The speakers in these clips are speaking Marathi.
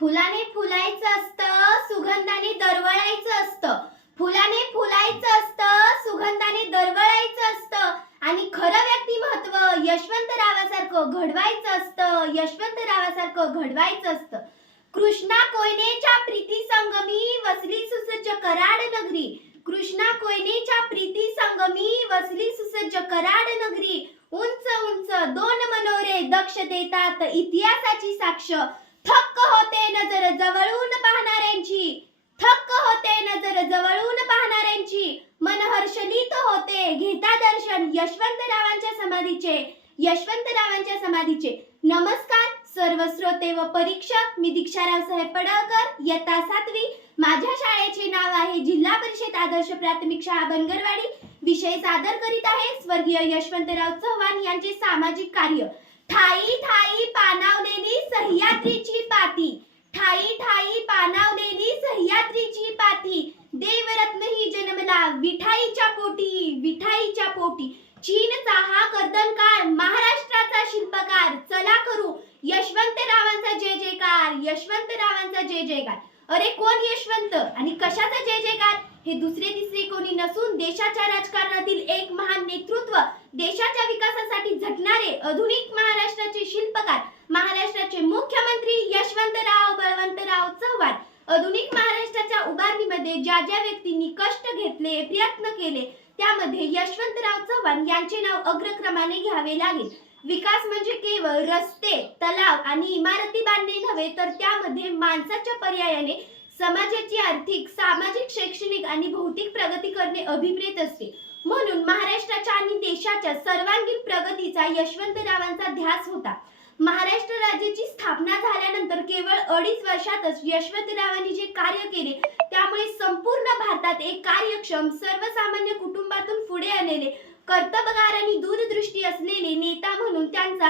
फुलाने फुलायचं असतं सुगंधाने दरवळायचं असतं. फुलाने फुलायचं असतं सुगंधाने दरवळायचं असतं. आणि खरं व्यक्तिमत्व यशवंतरावासारखं घडवायचं असतं यशवंतरावासारखं घडवायचं असतं. कृष्णा कोयनेच्या प्रीती संगमी वसली सुसज्ज कराड नगरी. कृष्णा कोयनेच्या प्रीती संगमी वसली सुसज्ज कराड नगरी. उंच उंच दोन मनोरे दक्ष देतात इतिहासाची साक्ष. थक्क होते नजर जवळून पाहणाऱ्यांची. थक्क होते नजर जवळून पाहणाऱ्यांची. मन होते. घेता दर्शन. यशवंतरावांच्या समाधीचे. यशवंतरावांच्या समाधीचे. नमस्कार. सर्व श्रोते व परीक्षक मी दीक्षाराव साहेब पडळकर इयत्ता सातवी. माझ्या शाळेचे नाव आहे जिल्हा परिषद आदर्श प्राथमिक शाळा बनगरवाडी. विषय सादर करीत आहे स्वर्गीय यशवंतराव चव्हाण यांचे सामाजिक कार्य. ठाई ठाई पानावलेली सह्याद्रीची पाती. ठाई ठाई पानावलेली सह्याद्रीची पाती. देवरत्न ही जन्मला विठाईच्या पोटी विठाईच्या पोटी. चीनचा हा कर्दनकार महाराष्ट्राचा शिल्पकार. चला करू. यशवंतरावांचा जय जयकार. यशवंतरावांचा जय जयकार. अरे कोण यशवंत? आणि कशाचा जय जयकार? हे दुसरे तिसरे कोणी नसून देशाच्या राजकारणातील एक महान नेतृत्व देशाच्या विकासासाठी झटणारे आधुनिक महाराष्ट्राचे शिल्पकार महाराष्ट्राचे मुख्यमंत्री यशवंतराव बळवंतराव चव्हाण. आधुनिक महाराष्ट्राच्या उभारणीमध्ये ज्या ज्या व्यक्तींनी कष्ट घेतले प्रयत्न केले त्यामध्ये यशवंतराव चव्हाण यांचे नाव अग्रक्रमाने घ्यावे लागेल. विकास म्हणजे केवळ रस्ते तलाव आणि इमारती बांधणे नव्हे तर त्यामध्ये माणसाच्या पर्यायाने समाजाची आर्थिक सामाजिक शैक्षणिक आणि भौतिक प्रगती करणे अभिप्रेत असते. म्हणून महाराष्ट्राच्या आणि देशाच्या सर्वांगीण प्रगतीचा यशवंतरावांचा ध्यास होता. महाराष्ट्र राज्याची स्थापना झाल्यानंतर केवळ अडीच वर्षातच यशवंतरावांनी जे कार्य केले त्यामुळे संपूर्ण भारतात एक कार्यक्षम सर्वसामान्य कुटुंबातून पुढे आलेले कर्तबगार आणि दूरदृष्टी असलेले नेता म्हणून त्यांचा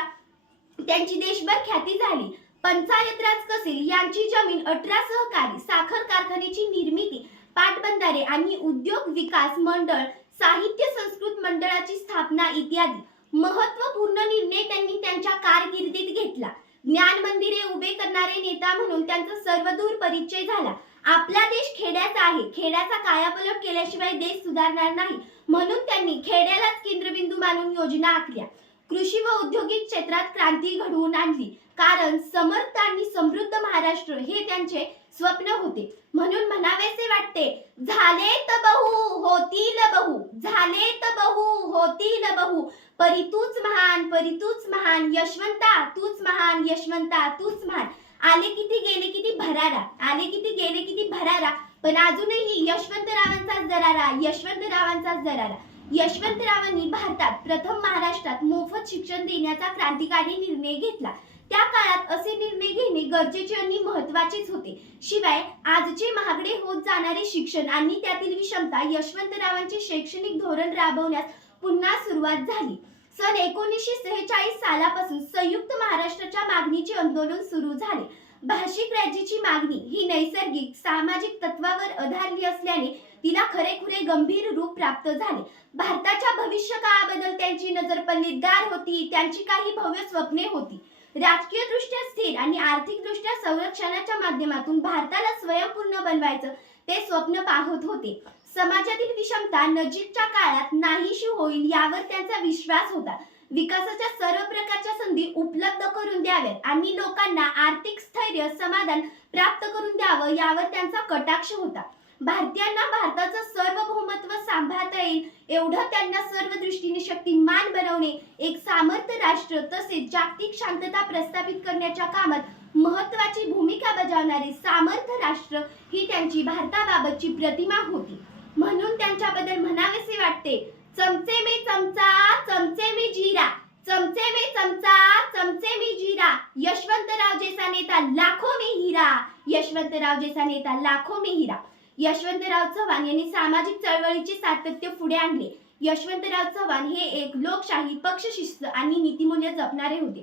त्यांची देशभर ख्याती झाली. पंचायत राज कसेल यांची जमीन अठरा सहकारी साखर कारखान्याची निर्मिती पाटबंधारे आणि उद्योग विकास मंडळ साहित्य संस्कृत मंडळाची स्थापना इत्यादी. महत्त्वपूर्ण निर्णय त्यांनी त्यांच्या कारकिर्दीत घेतला. ज्ञान मंदिरे उभे करणारे नेता म्हणून त्यांचा सर्वदूर परिचय झाला. आपला देश खेड्याचा आहे. खेड्याचा कायापलट केल्याशिवाय देश सुधारणार नाही. म्हणून त्यांनी खेड्यालाच केंद्रबिंदू मानून योजना आखल्या. कृषी व औद्योगिक क्षेत्रात क्रांती घडवून आणली. कारण समर्थ आणि समृद्ध महाराष्ट्र हे त्यांचे स्वप्न होते. म्हणून म्हणावेसे वाटते झाले त बहु होतील बहु झाले त बहु होतील बहु. परी तूच महान परी तूच महान यशवंता तूच महान यशवंता तूच महान. आले किती गेले किती भरारा. आले किती गेले किती भरारा. पण अजूनही यशवंतरावांचाच जरारा यशवंतरावांचाच जरारा. यशवंतरावांनी भारतात प्रथम महाराष्ट्रात मोफत शिक्षण देण्याचा क्रांतिकारी निर्णय घेतला. त्या काळात असे निर्णय घेणे गरजेचे आणि महत्वाचेच होते. शिवाय आजचे महागडे होत जाणारे शिक्षण आणि त्यातील विषमता यशवंतरावांचे शैक्षणिक धोरण राबवण्यास पुन्हा सुरुवात झाली. सन एकोणीसशे सेहेचाळीस सालापासून संयुक्त महाराष्ट्राच्या मागणीचे आंदोलन सुरू झाले. भाषिक राज्याची मागणी ही नैसर्गिक सामाजिक तत्वावर आधारली असल्याने तिला खरेखुरे गंभीर रूप प्राप्त झाले. भारताच्या भविष्य काळाबद्दल त्यांची नजर पल्लीदार होती त्यांची काही भव्य स्वप्ने होती. राजकीय दृष्ट्या स्थिर आणि आर्थिक दृष्ट्या संरक्षणाच्या माध्यमातून भारताला स्वयंपूर्ण बनवायचं ते स्वप्न पाहत होते. समाजातील विषमता नजीकच्या काळात नाहीशी होईल यावर त्यांचा विश्वास होता. विकासाच्या सर्व प्रकारच्या संधी उपलब्ध करून द्याव्यात आणि लोकांना आर्थिक स्थैर्य समाधान प्राप्त करून द्यावं यावर त्यांचा कटाक्ष होता. भारतीयांना भारताचं सार्वभौमत्व सांभाळता येईल एवढं त्यांना सर्व दृष्टीने शक्तिमान बनवणे एक सामर्थ्य राष्ट्र तसेच जागतिक शांतता प्रस्थापित करण्याच्या कामात महत्वाची भूमिका बजावणारे सामर्थ्य राष्ट्र ही त्यांची भारताबाबतची प्रतिमा होती. म्हणून त्यांच्याबद्दल म्हणावेसे वाटते चमचे में चमचा चमचे में जीरा चमचे में चमचा चमचे में जीरा यशवंतराव जैसा नेता लाखों में हीरा यशवंतराव जैसा नेता लाखों में हीरा. यशवंतराव चव्हाण यांनी सामाजिक चळवळीचे सातत्य पुढे आणले. यशवंतराव चव्हाण हे एक लोकशाही पक्षशिस्त आणि नीतिमूल्य जपणारे होते.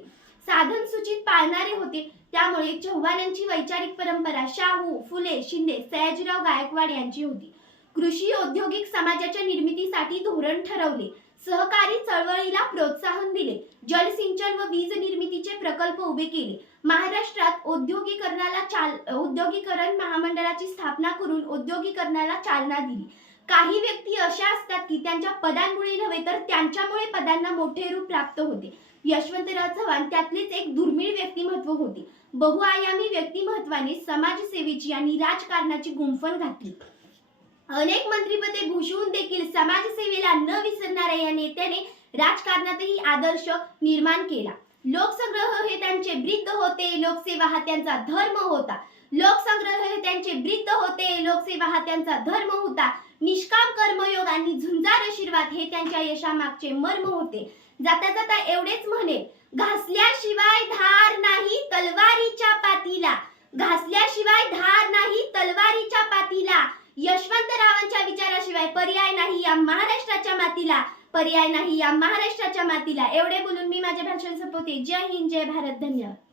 साधन सूचित पाळणारे होते. त्यामुळे चव्हाणांची वैचारिक परंपरा शाहू फुले शिंदे सयाजीराव गायकवाड यांची होती. कृषी औद्योगिक समाजाच्या निर्मितीसाठी धोरण ठरवले. सहकारी चळवळीला प्रोत्साहन दिले. जलसिंचन व वीज निर्मितीचे प्रकल्प उभे केले. महाराष्ट्रात औद्योगिकरणाला चाल औद्योगिकरण महामंडळाची स्थापना करून औद्योगिकरणाला चालना दिली. काही व्यक्ती अशा असतात की त्यांच्या पदांमुळे नव्हे तर त्यांच्यामुळे पदांना मोठे रूप प्राप्त होते. यशवंतराव चव्हाण त्यातलीच एक दुर्मिळ व्यक्तिमत्व होते. बहुआयामी व्यक्तिमत्वाने समाजसेवेची आणि राजकारणाची गुंफण घातली. अनेक मंत्रीपदे भूषवून देखील समाजसेवेला न विसरणाऱ्या या नेत्याने राजकारणातही आदर्श निर्माण केला. लोकसंग्रह हे त्यांचे ब्रिद्ध होते लोकसेवा हा त्यांचा धर्म होता. लोकसंग्रह हे त्यांचे ब्रीद होते लोकसेवा हा त्यांचा धर्म होता. निष्काम कर्मयोग आणि झुंजार आशीर्वाद हे त्यांच्या यशामागचे मर्म होते. जाता जाता एवढेच म्हणे घासल्याशिवाय धार नाही तलवारीच्या पातीला. घासल्याशिवाय धार नाही तलवारीच्या विचाराशिवाय पर्याय नाही या महाराष्ट्राच्या मातीला? पर्याय नाही या महाराष्ट्राच्या मातीला. एवढे बोलून मी माझे भाषण संपवते. जय हिंद जय भारत. धन्यवाद.